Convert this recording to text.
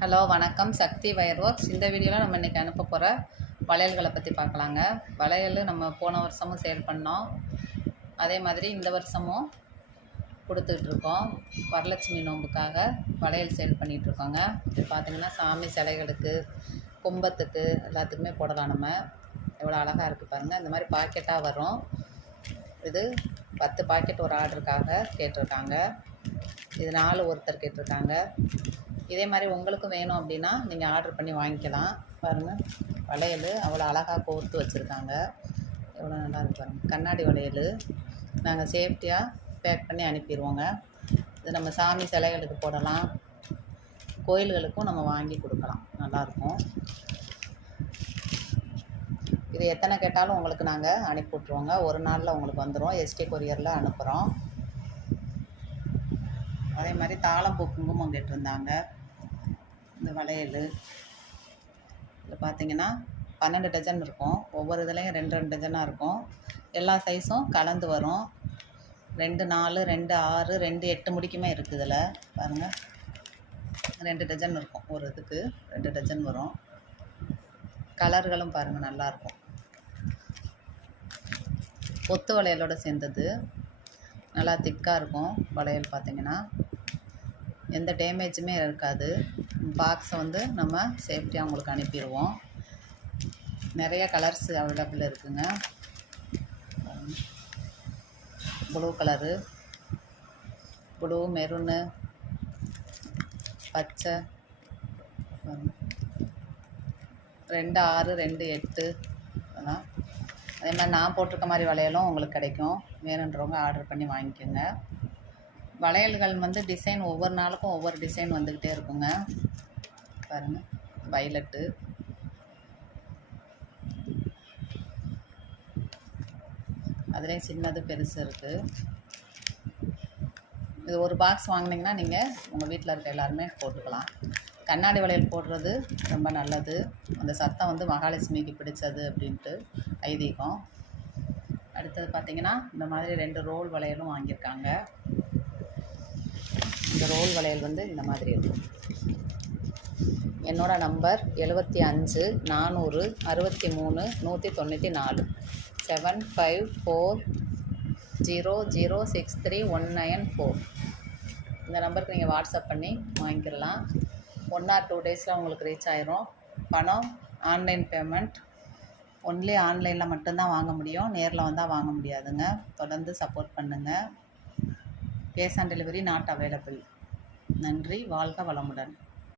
Hello வணக்கம், சக்தி wire works. இந்த வீடியோவில் நம்ம இன்றைக்கி அனுப்ப போகிற வளையல்களை பற்றி பார்க்கலாங்க. வளையல் நம்ம போன வருஷமும் சேல் பண்ணோம், அதே மாதிரி இந்த வருஷமும் கொடுத்துட்ருக்கோம். வரலட்சுமி நோம்புக்காக வளையல் சேல் பண்ணிகிட்ருக்கோங்க. இது பார்த்திங்கன்னா சாமி சிலைகளுக்கு, கும்பத்துக்கு எல்லாத்துக்குமே போடலாம். நம்ம எவ்வளோ அழகாக இருக்குது பாருங்கள். இந்த மாதிரி பாக்கெட்டாக வரும். இது 10 பாக்கெட் ஒரு ஆர்டருக்காக கேட்டிருக்காங்க. இது 4 ஒருத்தர் கேட்டிருக்காங்க. இதே மாதிரி உங்களுக்கும் வேணும் அப்படின்னா நீங்கள் ஆர்டர் பண்ணி வாங்கிக்கலாம். பாருங்கள், வளையல் அவ்வளோ அழகாக கோர்த்து வச்சுருக்காங்க. எவ்வளோ நல்லா இருக்கு பாருங்கள். கண்ணாடி வளையல் நாங்கள் சேஃப்டியாக பேக் பண்ணி அனுப்பிடுவோங்க. இது நம்ம சாமி சிலைகளுக்கு போடலாம், கோயில்களுக்கும் நம்ம வாங்கி கொடுக்கலாம். நல்லாயிருக்கும். இது எத்தனை கேட்டாலும் உங்களுக்கு நாங்கள் அனுப்பி விட்ருவோங்க. ஒரு நாளில் உங்களுக்கு வந்துடும். எஸ்டி கொரியரில் அனுப்புகிறோம். அதே மாதிரி தாளம்பூ குங்குமம் கேட்டிருந்தாங்க. இந்த வளையல் இதில் பார்த்திங்கன்னா 12 டஜன் இருக்கும். ஒவ்வொரு இதுலேயும் 2 டஜனாக இருக்கும். எல்லா சைஸும் கலந்து வரும். 2 4, 2 6, 2 8 முடிக்குமே இருக்குது. இதில் பாருங்கள், 2 டஜன் இருக்கும். ஒரு இதுக்கு 2 டஜன் வரும். கலர்களும் பாருங்கள், நல்லாயிருக்கும். கொத்து வளையலோடு சேர்ந்தது. நல்லா திக்காக இருக்கும் வளையல். பார்த்திங்கன்னா எந்த டேமேஜுமே இருக்காது. பாக்ஸை வந்து நம்ம சேஃப்டியாக உங்களுக்கு அனுப்பிடுவோம். நிறைய கலர்ஸ் அவைலபிள் இருக்குங்க. ப்ளூ கலரு, ப்ளூ, மெரூனு, பச்சை, 2 6, 2 8 அதெல்லாம். அதே மாதிரி நான் போட்டிருக்க மாதிரி வளையலும் உங்களுக்கு கிடைக்கும். வேணுன்றவங்க ஆர்டர் பண்ணி வாங்கிக்கோங்க. வளையல்கள் வந்து டிசைன் ஒவ்வொரு நாளுக்கும் ஒவ்வொரு டிசைன் வந்துக்கிட்டே இருக்குங்க. பாருங்கள், வைலட்டு, அதுலேயும் சின்னது பெருசு இருக்குது. இது ஒரு பாக்ஸ் வாங்கினீங்கன்னா நீங்கள் உங்கள் வீட்டில் இருக்க எல்லாருமே போட்டுக்கலாம். கண்ணாடி வளையல் போடுறது ரொம்ப நல்லது. அந்த சத்தம் வந்து மகாலட்சுமிக்கு பிடிச்சது அப்படின்ட்டு ஐதீகம். அடுத்தது பார்த்திங்கன்னா இந்த மாதிரி 2 ரோல் வளையலும் வாங்கியிருக்காங்க. இந்த ரோல் வளையல் வந்து இந்த மாதிரி இருக்கும். என்னோடய நம்பர் 75 400 63 194 7540063194. இந்த நம்பருக்கு நீங்கள் வாட்ஸ்அப் பண்ணி வாங்கிக்கலாம். 1 or 2 டேஸில் உங்களுக்கு ரீச் ஆயிரும். பணம் ஆன்லைன் பேமெண்ட். ஒன்லி ஆன்லைனில் மட்டும்தான் வாங்க முடியும். நேரில் வந்தால் வாங்க முடியாதுங்க. தொடர்ந்து சப்போர்ட் பண்ணுங்கள். Cash on delivery not available. நன்றி. வாழ்க வளமுடன்.